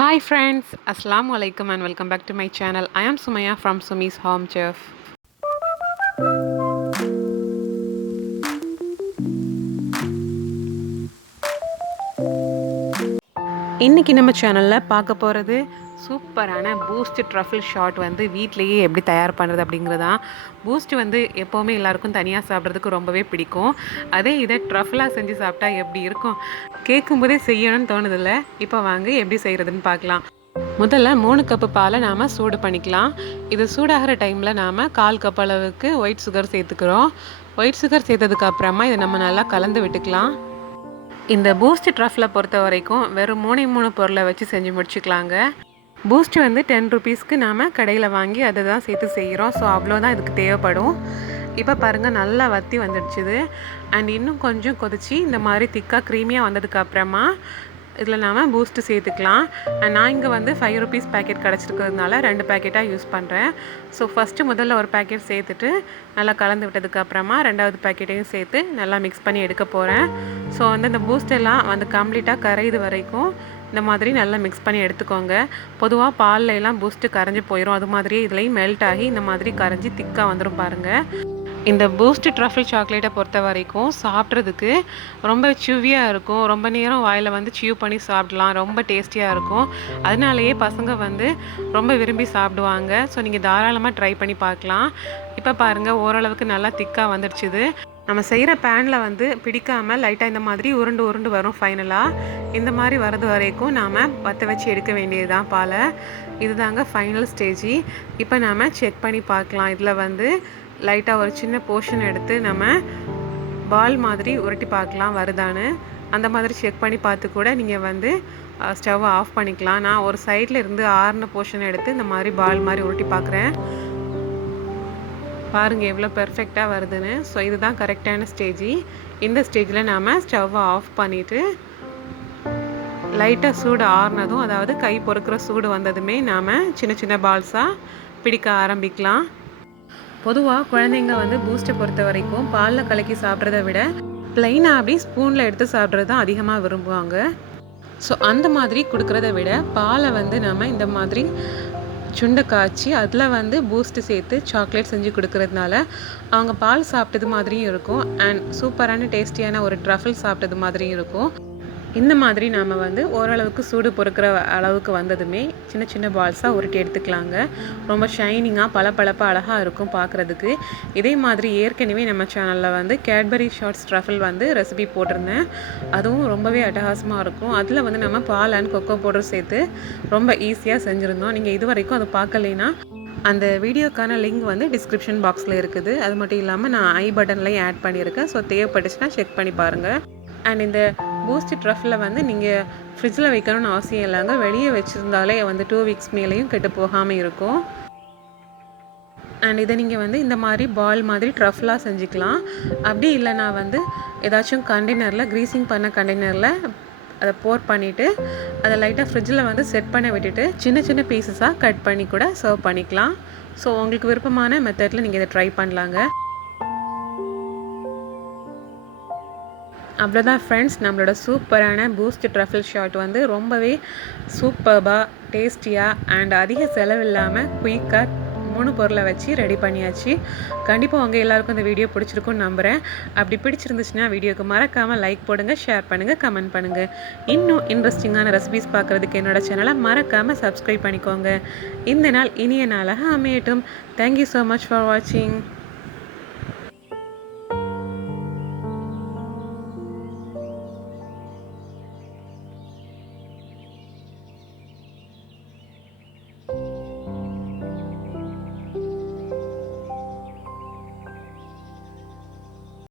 Hi friends, Assalamu alaikum and welcome back to my channel. I am Sumaya from Sumi's Home Chef. இன்றைக்கி நம்ம சேனலில் பார்க்க போகிறது சூப்பரான பூஸ்ட் ட்ரஃபிள் ஷாட் வந்து வீட்லேயே எப்படி தயார் பண்ணுறது அப்படிங்கிறதான். பூஸ்ட் வந்து எப்போவுமே எல்லாருக்கும் தனியாக சாப்பிட்றதுக்கு ரொம்பவே பிடிக்கும். அதே இதை ட்ரஃபிளாக செஞ்சு சாப்பிட்டா எப்படி இருக்கும், கேட்கும்போதே செய்யணும்னு தோணுதில்ல. இப்போ வாங்க எப்படி செய்கிறதுன்னு பார்க்கலாம். முதல்ல 3 கப்பு பாலை நாம் சூடு பண்ணிக்கலாம். இது சூடாகிற டைமில் நாம் 1/4 கப் அளவுக்கு ஒயிட் சுகர் சேர்த்துக்கிறோம். ஒயிட் சுகர் சேர்த்ததுக்கு அப்புறமா இதை நம்ம நல்லா கலந்து விட்டுக்கலாம். இந்த பூஸ்ட் ட்ரஃபில் பொறுத்த வரைக்கும் வெறும் 3 பொருளை வச்சு செஞ்சு முடிச்சுக்கலாங்க. பூஸ்ட் வந்து 10 ருபீஸ்க்கு நாம் கடையில் வாங்கி அதை தான் சேர்த்து செய்கிறோம். ஸோ அவ்வளோதான் இதுக்கு தேவைப்படும். இப்போ பாருங்கள், நல்லா வற்றி வந்துடுச்சுது. அண்ட் இன்னும் கொஞ்சம் கொதிச்சு இந்த மாதிரி திக்காக க்ரீமியாக வந்ததுக்கு அப்புறமா இதில் நாம் பூஸ்ட்டு சேர்த்துக்கலாம். நான் இங்கே வந்து 5 ருபீஸ் பேக்கெட் கிடச்சிருக்கிறதுனால 2 பேக்கெட்டாக யூஸ் பண்ணுறேன். ஸோ முதல்ல ஒரு பேக்கெட் சேர்த்துட்டு நல்லா கலந்து விட்டதுக்கப்புறமா 2வது பேக்கெட்டையும் சேர்த்து நல்லா மிக்ஸ் பண்ணி எடுக்க போகிறேன். ஸோ வந்து இந்த பூஸ்ட் எல்லாம் வந்து கம்ப்ளீட்டாக கரையுது வரைக்கும் இந்த மாதிரி நல்லா மிக்ஸ் பண்ணி எடுத்துக்கோங்க. பொதுவாக பாலில் எல்லாம் பூஸ்ட்டு கரைஞ்சி போயிடும். அது மாதிரியே இதுலேயும் மெல்ட் ஆகி இந்த மாதிரி கரைஞ்சி திக்காக வந்துடும் பாருங்கள். இந்த பூஸ்ட் ட்ரஃபிள் சாக்லேட்டை பொறுத்த வரைக்கும் சாப்பிட்றதுக்கு ரொம்ப சிவியாக இருக்கும். ரொம்ப நேரம் வாயில் வந்து சியூ பண்ணி சாப்பிடலாம். ரொம்ப டேஸ்டியாக இருக்கும். அதனாலேயே பசங்க வந்து ரொம்ப விரும்பி சாப்பிடுவாங்க. ஸோ நீங்கள் தாராளமாக ட்ரை பண்ணி பார்க்கலாம். இப்போ பாருங்கள், ஓரளவுக்கு நல்லா திக்காக வந்துடுச்சுது. நம்ம செய்கிற பேனில் வந்து பிடிக்காமல் லைட்டாக இந்த மாதிரி உருண்டு வரும். ஃபைனலாக இந்த மாதிரி வரது வரைக்கும் நாம் வற்ற வச்சு எடுக்க வேண்டியது தான் பாலை. இதுதாங்க ஃபைனல் ஸ்டேஜி. இப்போ நாம் செக் பண்ணி பார்க்கலாம். இதில் வந்து லைட்டாக ஒரு சின்ன போர்ஷன் எடுத்து நம்ம பால் மாதிரி உருட்டி பார்க்கலாம் வருதான்னு. அந்த மாதிரி செக் பண்ணி பார்த்து கூட நீங்கள் வந்து ஸ்டவ்வை ஆஃப் பண்ணிக்கலாம். நான் ஒரு சைடில் இருந்து ஆறுன போர்ஷன் எடுத்து இந்த மாதிரி பால் மாதிரி உருட்டி பார்க்குறேன். பாருங்கள் எவ்வளோ பெர்ஃபெக்டாக வருதுன்னு. ஸோ இதுதான் கரெக்டான ஸ்டேஜி. இந்த ஸ்டேஜில் நாம் ஸ்டவ்வை ஆஃப் பண்ணிவிட்டு லைட்டாக சூடு ஆறுனதும், அதாவது கை பொறுக்கிற சூடு வந்ததுமே நாம் சின்ன சின்ன பால்ஸாக பிடிக்க ஆரம்பிக்கலாம். பொதுவாக குழந்தைங்க வந்து பூஸ்ட்டை பொறுத்த வரைக்கும் பாலில் கலக்கி சாப்பிட்றத விட ப்ளைனாக அப்படி ஸ்பூனில் எடுத்து சாப்பிட்றது தான் அதிகமாக விரும்புவாங்க. ஸோ அந்த மாதிரி கொடுக்குறத விட பாலை வந்து நம்ம இந்த மாதிரி சுண்டை காய்ச்சி அதில் வந்து பூஸ்ட்டு சேர்த்து சாக்லேட் செஞ்சு கொடுக்கறதுனால அவங்க பால் சாப்பிட்டது மாதிரியும் இருக்கும். அண்ட் சூப்பரான டேஸ்டியான ஒரு ட்ரஃபிள் சாப்பிட்டது மாதிரியும் இருக்கும். இந்த மாதிரி நாம் வந்து ஓரளவுக்கு சூடு பொறுக்கிற அளவுக்கு வந்ததுமே சின்ன சின்ன பால்ஸாக உருட்டி எடுத்துக்கலாங்க. ரொம்ப ஷைனிங்காக பளபளப்பாக அழகாக இருக்கும் பார்க்குறதுக்கு. இதே மாதிரி ஏற்கனவே நம்ம சேனலில் வந்து கேட்பரி ஷார்ட்ஸ் ட்ரஃபிள் வந்து ரெசிபி போட்டிருந்தேன். அதுவும் ரொம்பவே அட்டகாசமாக இருக்கும். அதில் வந்து நம்ம பால் அண்ட் கொக்கோ பவுடர் சேர்த்து ரொம்ப ஈஸியாக செஞ்சுருந்தோம். நீங்கள் இது வரைக்கும் அதை பார்க்கலைன்னா அந்த வீடியோக்கான லிங்க் வந்து டிஸ்கிரிப்ஷன் பாக்ஸில் இருக்குது. அது மட்டும் இல்லாமல் நான் ஐ பட்டன்லையும் ஆட் பண்ணியிருக்கேன். ஸோ தேவைப்பட்டுச்சுன்னா செக் பண்ணி பாருங்கள். அண்ட் இந்த பூஸ்ட் ட்ரஃபில் வந்து நீங்கள் ஃப்ரிட்ஜில் வைக்கணும்னு அவசியம் இல்லைங்க. வெளியே வச்சுருந்தாலே வந்து 2 வீக்ஸ் மேலேயும் கெட்டு போகாமல் இருக்கும். அண்ட் இதை நீங்கள் வந்து இந்த மாதிரி பால் மாதிரி ட்ரஃபிளாக செஞ்சுக்கலாம். அப்படி இல்லைனா வந்து ஏதாச்சும் கண்டெய்னரில் க்ரீசிங் பண்ண கண்டெய்னரில் அதை போர் பண்ணிவிட்டு அதை லைட்டாக ஃப்ரிட்ஜில் வந்து செட் பண்ண விட்டுட்டு சின்ன சின்ன பீசஸாக கட் பண்ணி கூட சர்வ் பண்ணிக்கலாம். ஸோ உங்களுக்கு விருப்பமான மெத்தடில் நீங்கள் இதை ட்ரை பண்ணலாங்க. அவ்வளோதான் ஃப்ரெண்ட்ஸ், நம்மளோட சூப்பரான பூஸ்ட் ட்ரஃபிள் ஷாட் வந்து ரொம்பவே சூப்பர்பாக டேஸ்டியாக அண்ட் அதிக செலவில்லாமல் குயிக்காக 3 பொருளை வச்சு ரெடி பண்ணியாச்சு. கண்டிப்பாக உங்கள் எல்லாருக்கும் இந்த வீடியோ பிடிச்சிருக்குன்னு நம்புகிறேன். அப்படி பிடிச்சிருந்துச்சுன்னா வீடியோக்கு மறக்காமல் லைக் போடுங்க, ஷேர் பண்ணுங்கள், கமெண்ட் பண்ணுங்கள். இன்னும் இன்ட்ரெஸ்டிங்கான ரெசிபிஸ் பார்க்குறதுக்கு என்னோடய சேனலை மறக்காமல் சப்ஸ்கிரைப் பண்ணிக்கோங்க. இந்த நாள் இனிய நாளாக அமையட்டும். தேங்க்யூ ஸோ மச் ஃபார் வாட்சிங்.